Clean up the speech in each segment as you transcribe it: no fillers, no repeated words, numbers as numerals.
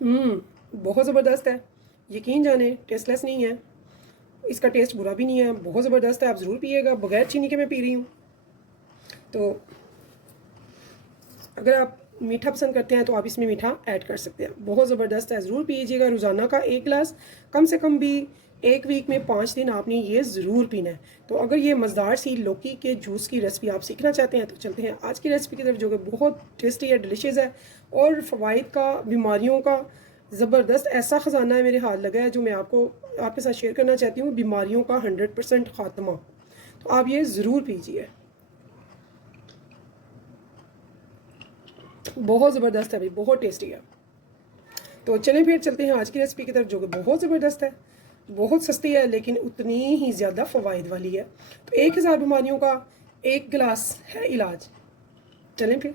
बहुत ज़बरदस्त है, यकीन जाने टेस्टलेस नहीं है, इसका टेस्ट बुरा भी नहीं है, बहुत ज़बरदस्त है। आप ज़रूर पिएगा, बगैर चीनी के मैं पी रही हूँ। तो अगर आप मीठा पसंद करते हैं तो आप इसमें मीठा ऐड कर सकते हैं। बहुत ज़बरदस्त है, ज़रूर पीजिएगा। रोज़ाना का 1 गिलास, कम से कम भी 1 वीक में 5 दिन आपने ये ज़रूर पीना है। तो अगर ये मज़ेदार सी लौकी के जूस की रेसिपी आप सीखना चाहते हैं तो चलते हैं आज की रेसिपी की तरफ, जो कि बहुत टेस्टी है, डिलिशियस है और फ़वाइद का, बीमारियों का ज़बरदस्त ऐसा ख़जाना है मेरे हाथ लगा है, जो मैं आपके साथ शेयर करना चाहती हूँ। बीमारियों का 100% ख़ात्मा। तो आप ये ज़रूर पीजिए, बहुत ज़बरदस्त है भाई, बहुत टेस्टी है। तो चलें फिर चलते हैं आज की रेसिपी की तरफ, जो कि बहुत ज़बरदस्त है, बहुत सस्ती है, लेकिन उतनी ही ज़्यादा फ़वाइद वाली है। तो 1000 बीमारियों का 1 गिलास है इलाज। चलें फिर।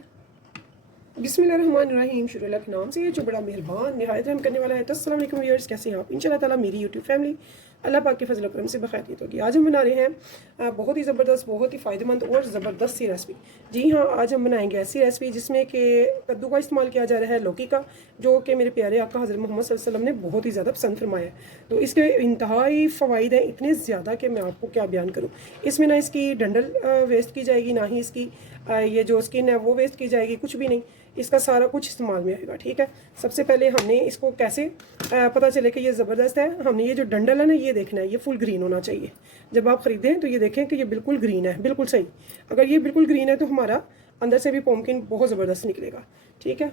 बिस्मिल्लाहिर्रहमानिर्रहीम, शुरू अल्लाह के नाम से जो बड़ा मेहरबान निहायत रहम करने वाला है। तो अस्सलाम वालेकुम व्यूअर्स, कैसे हैं आप? इंशाल्लाह ताला मेरी यूट्यूब फैमिली अल्लाह पाक के फजल करम से बखैरियत होगी। आज हम बना रहे हैं बहुत ही ज़बरदस्त, बहुत ही फ़ायदेमंद और ज़बरदस्त सी रेसिपी। जी हाँ, आज हम बनाएंगे ऐसी रेसिपी जिसमें कि कद्दू का इस्तेमाल किया जा रहा है, लौकी का, जो कि मेरे प्यारे आका हज़रत मोहम्मद सल्लल्लाहु अलैहि वसल्लम ने बहुत ही ज़्यादा पसंद फरमाया है। तो इसके इंतहाई फ़वाइद हैं, इतने ज़्यादा कि मैं आपको क्या बयान करूँ। इसमें ना इसकी डंडल वेस्ट की जाएगी, ना ही इसकी ये जो स्किन है वो वेस्ट की जाएगी, कुछ भी नहीं। इसका सारा कुछ इस्तेमाल में आएगा, ठीक है। सबसे पहले हमने इसको कैसे पता चले कि ये ज़बरदस्त है, हमने ये जो डंडल है ना, ये देखना है, ये फुल ग्रीन होना चाहिए। जब आप ख़रीदें तो ये देखें कि ये बिल्कुल ग्रीन है, बिल्कुल सही। अगर ये बिल्कुल ग्रीन है तो हमारा अंदर से भी पम्पकिन बहुत ज़बरदस्त निकलेगा, ठीक है।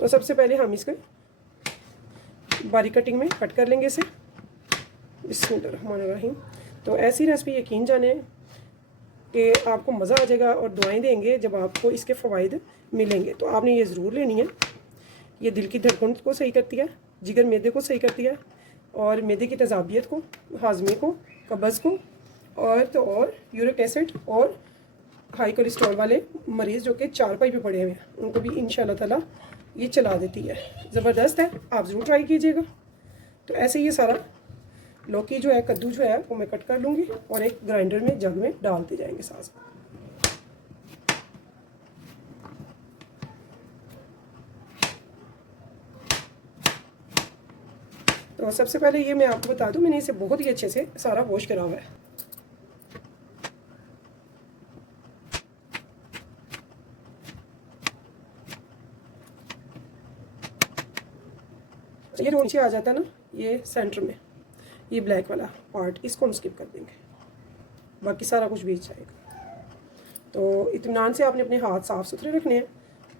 तो सबसे पहले हम इसको बारीक कटिंग में कट कर लेंगे इसे। बिस्मिल्लाहिर्रहमानिर्रहीम। तो ऐसी रेसिपी यकीन जाने कि आपको मज़ा आ जाएगा और दुआएं देंगे जब आपको इसके फ़वाइद मिलेंगे। तो आपने ये ज़रूर लेनी है। ये दिल की धड़कन को सही करती है, जिगर मैदे को सही करती है, और मैदे की तेज़ाबियत को, हाजमे को, कब्ज़ को, और यूरिक एसिड और हाई कोलेस्ट्रॉल वाले मरीज़ जो कि चारपाई पे पड़े हुए हैं, उनको भी इंशाल्लाह ताला ये चला देती है। ज़बरदस्त है, आप ज़रूर ट्राई कीजिएगा। तो ऐसे ये सारा लौकी जो है, कद्दू जो है, वो मैं कट कर लूँगी और एक ग्राइंडर में, जग में डालते जाएंगे साथ साथ। तो सबसे पहले ये मैं आपको बता दूं, मैंने इसे बहुत ही अच्छे से सारा वॉश करा हुआ है। ये जो नीचे आ जाता है ना, ये सेंटर में, ये ब्लैक वाला पार्ट, इसको हम स्किप कर देंगे, बाकी सारा कुछ बीच जाएगा। तो इत्मीनान से आपने अपने हाथ साफ़ सुथरे रखने हैं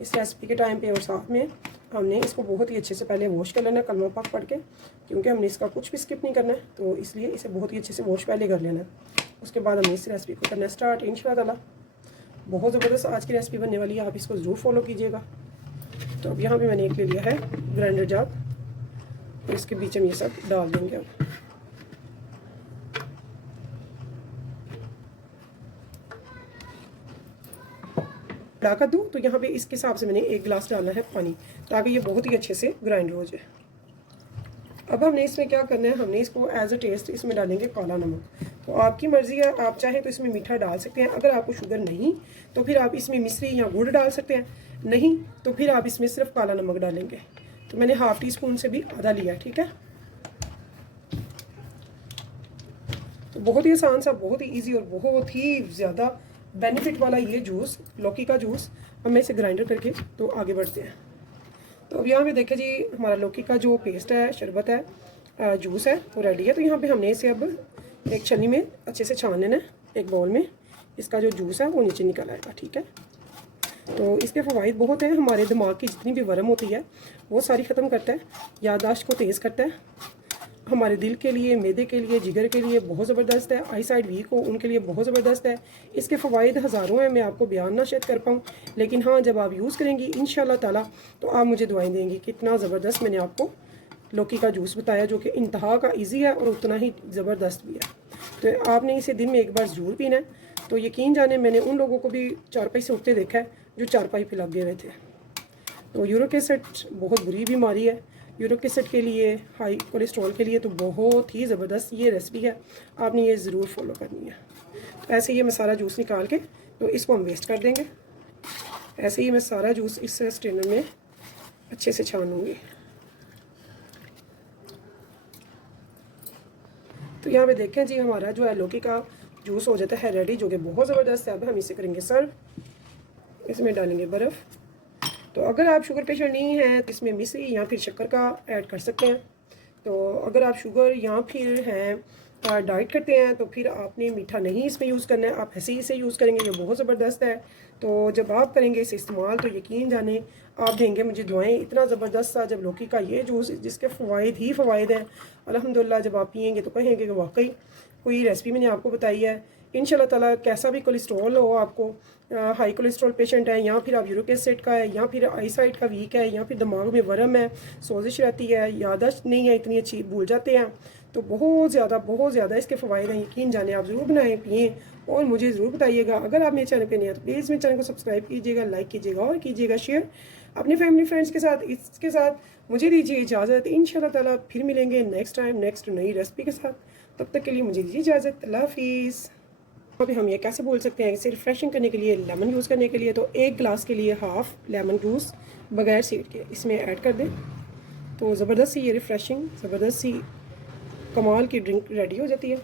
इस रेसिपी के टाइम पे, और साथ में हमने इसको बहुत ही अच्छे से पहले वॉश कर लेना है, कलमा पाक पढ़ के, क्योंकि हमने इसका कुछ भी स्किप नहीं करना है। तो इसलिए इसे बहुत ही अच्छे से वॉश पहले कर लेना है। उसके बाद हमने इस रेसिपी को करना स्टार्ट इंशाल्लाह ताला। बहुत ज़बरदस्त आज की रेसिपी बनने वाली है, आप इसको ज़रूर फॉलो कीजिएगा। तो अब यहाँ पे मैंने एक ले लिया है ग्राइंडर जार, और इसके बीच में ये सब डाल देंगे। अब डाल कर दूँ तो यहाँ पे इसके हिसाब से मैंने 1 गिलास डालना है पानी, ताकि ये बहुत ही अच्छे से ग्राइंड हो जाए। अब हमने इसमें क्या करना है, हमने इसको एज अ टेस्ट इसमें डालेंगे काला नमक। तो आपकी मर्ज़ी है, आप चाहें तो इसमें मीठा डाल सकते हैं। अगर आपको शुगर नहीं तो फिर आप इसमें मिश्री या गुड़ डाल सकते हैं, नहीं तो फिर आप इसमें सिर्फ काला नमक डालेंगे। तो मैंने ½ टीस्पून से भी आधा लिया, ठीक है। तो बहुत ही आसान सा, बहुत ही ईजी और बहुत ही ज़्यादा बेनिफिट वाला ये जूस, लौकी का जूस, अब मैं इसे ग्राइंडर करके तो आगे बढ़ते हैं। तो अब यहाँ पे देखें जी, हमारा लौकी का जो पेस्ट है, शरबत है, जूस है, वो रेडी है। तो यहाँ पे हमने इसे अब एक छन्नी में अच्छे से छान लेना है, एक बाउल में। इसका जो जूस है वो नीचे निकल आएगा, ठीक है। तो इसके फ़वाइद बहुत हैं, हमारे दिमाग की जितनी भी वरम होती है वो सारी ख़त्म करता है, याददाश्त को तेज़ करता है, हमारे दिल के लिए, मैदे के लिए, जिगर के लिए बहुत ज़बरदस्त है, आई साइड वीक हो उनके लिए बहुत ज़बरदस्त है। इसके फ़वाइद हज़ारों हैं, मैं आपको बयान ना शायद कर पाऊँ, लेकिन हाँ, जब आप यूज़ करेंगी इंशाल्लाह ताला तो आप मुझे दुआएं देंगी। कितना ज़बरदस्त मैंने आपको लौकी का जूस बताया, जो कि इंतहा का ईजी है और उतना ही ज़बरदस्त भी है। तो आपने इसे दिन में एक बार ज़रूर पीना है। तो यकीन जाने, मैंने उन लोगों को भी चारपाई से उठते देखा है जो चारपाई पे लग गए थे। तो यूरिक एसिड बहुत बुरी बीमारी है, यूरिक एसिड के लिए, हाई कोलेस्ट्रॉल के लिए तो बहुत ही ज़बरदस्त ये रेसिपी है, आपने ये ज़रूर फॉलो करनी है। तो ऐसे ही मैं सारा जूस निकाल के तो इसको हम वेस्ट कर देंगे। ऐसे ही मैं सारा जूस इस स्ट्रेनर में अच्छे से छानूँगी। तो यहाँ पे देखें जी हमारा जो है लौकी का जूस हो जाता है रेडी, जो कि बहुत ज़बरदस्त है। अब हम इसे करेंगे सर्व। इसमें डालेंगे बर्फ़। तो अगर आप शुगर पेशेंट नहीं हैं तो इसमें मिश्री या फिर शक्कर का ऐड कर सकते हैं। तो अगर आप शुगर या फिर हैं डाइट करते हैं तो फिर आपने मीठा नहीं इसमें यूज़ करना है, आप ऐसे ही इसे यूज़ करेंगे, ये बहुत ज़बरदस्त है। तो जब आप करेंगे इसे इस्तेमाल तो यकीन जाने आप देंगे मुझे दुआएं। इतना ज़बरदस्त सा जब लौकी का ये जूस जिसके फ़वाइद ही फ़वाइद हैं, अल्हम्दुलिल्लाह जब आप पियेंगे तो कहेंगे कि वाकई कोई रेसिपी मैंने आपको बताई है। इंशाल्लाह ताला कैसा भी कोलेस्ट्रॉल हो, आपको हाई कोलेस्ट्रॉल पेशेंट है या फिर आप यूरिक एसिड का है या फिर आई साइड का वीक है या फिर दिमाग में वरम है, सोजिश रहती है, याददाश्त नहीं है इतनी अच्छी, भूल जाते हैं, तो बहुत ज़्यादा इसके फ़वाइद हैं। यकीन जाने आप ज़रूर बनाएं, पिएँ और मुझे ज़रूर बताइएगा। अगर आप मेरे चैनल पे नहीं है तो प्लीज़ मेरे चैनल को सब्सक्राइब कीजिएगा, लाइक कीजिएगा और कीजिएगा शेयर अपने फैमिली फ्रेंड्स के साथ। इसके साथ मुझे दीजिए इजाज़त। इंशाल्लाह ताला फिर मिलेंगे नेक्स्ट टाइम नेक्स्ट नई रेसिपी के साथ। तब तक के लिए मुझे दीजिए इजाज़त। अल्लाह हाफिज़। अभी हम ये कैसे बोल सकते हैं, इसे रिफ्रेशिंग करने के लिए लेमन यूज़ करने के लिए तो 1 गिलास के लिए हाफ़ लेमन जूस बगैर सीड के इसमें ऐड कर दें तो ज़बरदस्त सी ये रिफ्रेशिंग ज़बरदस्त सी कमाल की ड्रिंक रेडी हो जाती है।